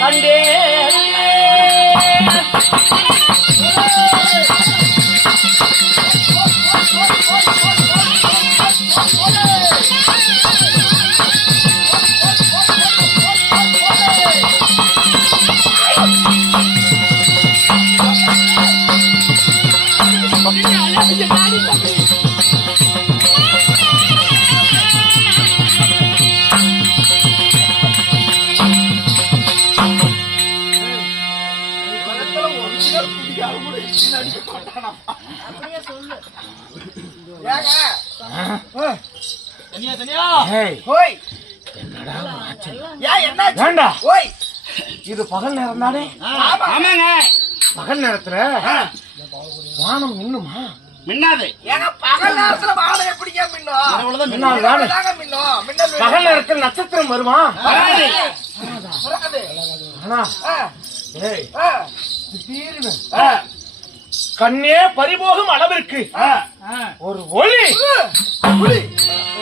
கண்டே இது பகல் நேரம் தானே? பகல் நேரத்துல வானம் மின்னுமா? மின்னாது. பகல் நேரத்துல வானம் எப்படிங்க மின்னும்? பகல் நேரத்தில் நட்சத்திரம் வருமா? கண்ணே பறிபோகும் அளவிற்கு ஒரு ஒளி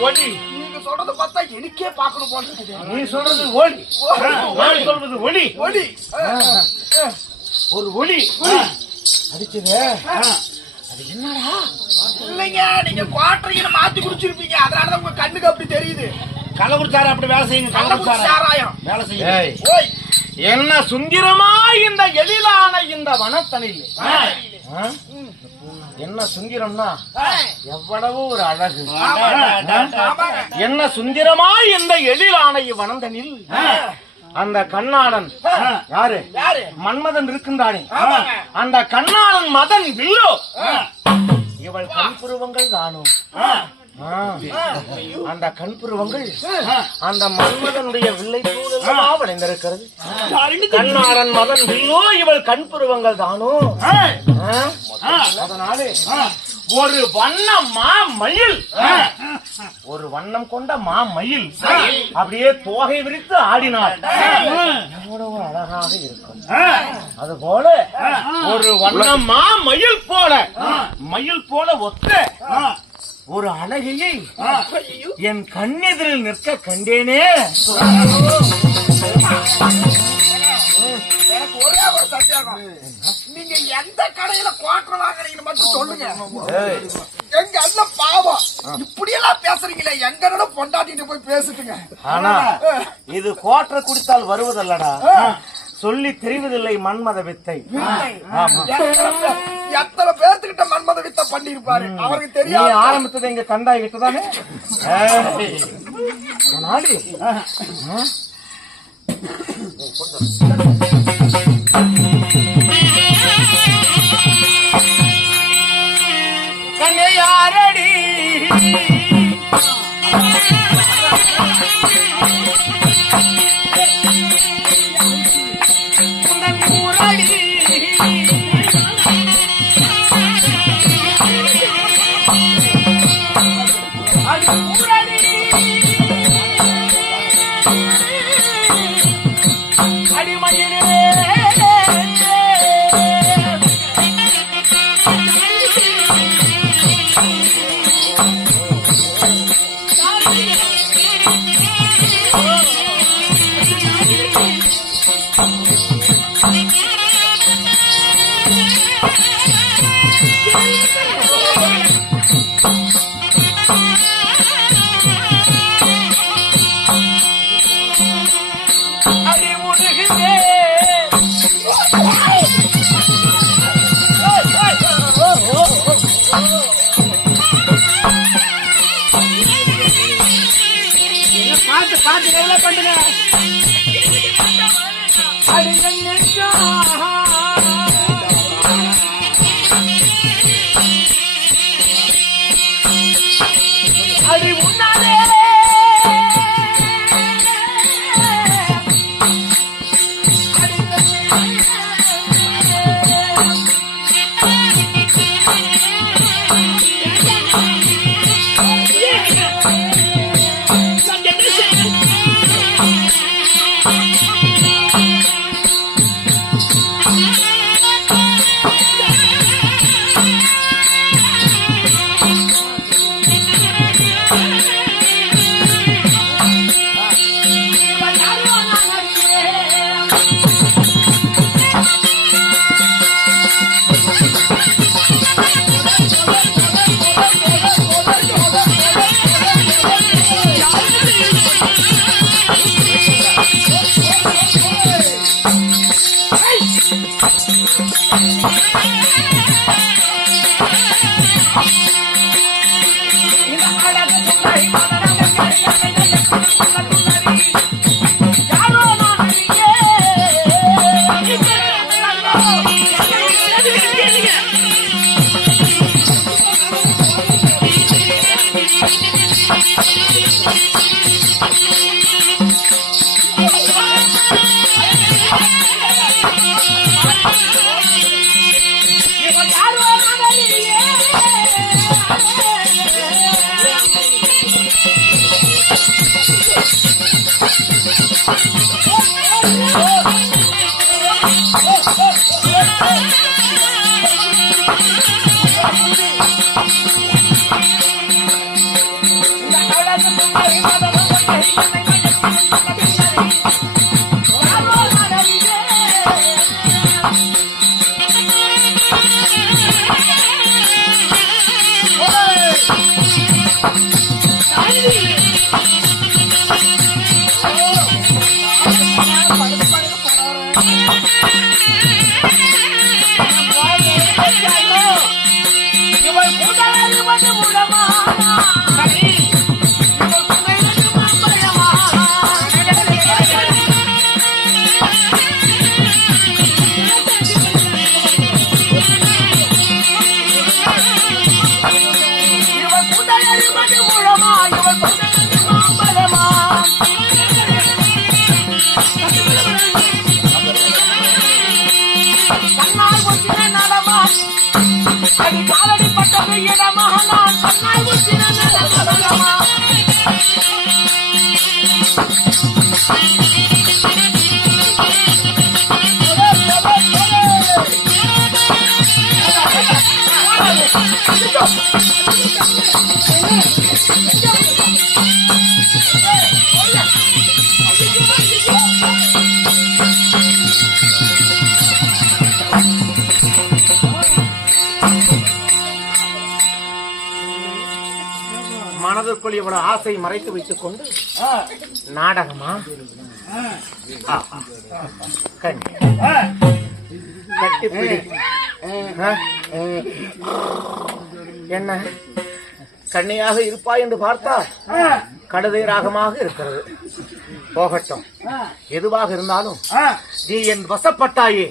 ஒளி. நீங்க சொல்றது பார்த்தா எனக்கே பார்க்கணும் போல. நீ சொல்றது ஒளி, நான் சொல்றது ஒளி. ஒளி ஒரு ஒளி அடிச்சது. அது என்னடா? இல்லைங்க, நீங்க குவாட்டரையில மாத்தி குடிச்சிருப்பீங்க, அதனாலதான் உங்க கண்ணுக்கு அப்படி தெரியுது. கள்ள குடிச்சாரு அப்படி வேலை செய்யுங்க. கள்ள குடிச்சாராயம் வேலை செய்யுங்க. என்ன சுந்தரமா இந்த எழிலான இந்த வனத்தனையில் என்ன சுந்தரம்னா எவ்வளவு ஒரு அழகு. என்ன சுந்தரமா இந்த எழிலான இவ்வனந்தனில் அந்த கண்ணாளன் யாரு? மன்மதன் இருக்கின்றானே, அந்த கண்ணாளன் மதன் வில்லோ இவள் கண்புருவங்கள் தானும். அந்த கண்புருவங்கள் அந்த மன்மதனுடைய வில்லை தூதலா விளைந்திருக்கிறது. கண்ணாளன் மதன் வில்லோ இவள் கண்புருவங்கள் தானோ. அதனாலே ஒரு வண்ண மாமயில், ஒரு வண்ணம் கொண்ட மாமயில் அப்படியே தோகை விரித்து ஆடினார். எவ்வளவு அழகாக இருக்கும். அதுபோல ஒரு வண்ணம் மாமயில் போல, மயில் போல ஒத்த ஒரு அழகையை என் கண்ணெதிரில் நிற்க கண்டேனே. எனக்கு ஒரே ஒரு சந்தேகம், நீங்க எந்த கடையில குவாட்டர் வாங்குறீங்கன்னு மட்டும் சொல்லுங்க. எங்க அண்ணன் பாவம் இப்படியெல்லாம் பேசுறீங்களே, எங்க பொண்டாட்டிட்டு போய் பேசிட்டுங்க. ஆனா இது குவாட்டர் குடித்தால் வருவதல்லடா, சொல்லி தெரிவதில்லை மன்மத வித்தை. எத்தனை பேர்த்துக்கிட்ட மன்மத வித்தை பண்ணிருப்பாரு அவருக்கு தெரியாது. ஆரம்பித்தது எங்க கண்டாய் கிட்டதானே. கண்ணே யாரடி மனதிற்குள் இவ்வளவு ஆசை மறைத்து வைத்துக் கொண்டு நாடகமா கட்டிப்பிடி என்ன கண்ணியாக இருப்பாய் என்று பார்த்தால் கழுதை ராகமாக இருக்கிறது. போகட்டும், எதுவாக இருந்தாலும் நீ என் வசப்பட்டாயே.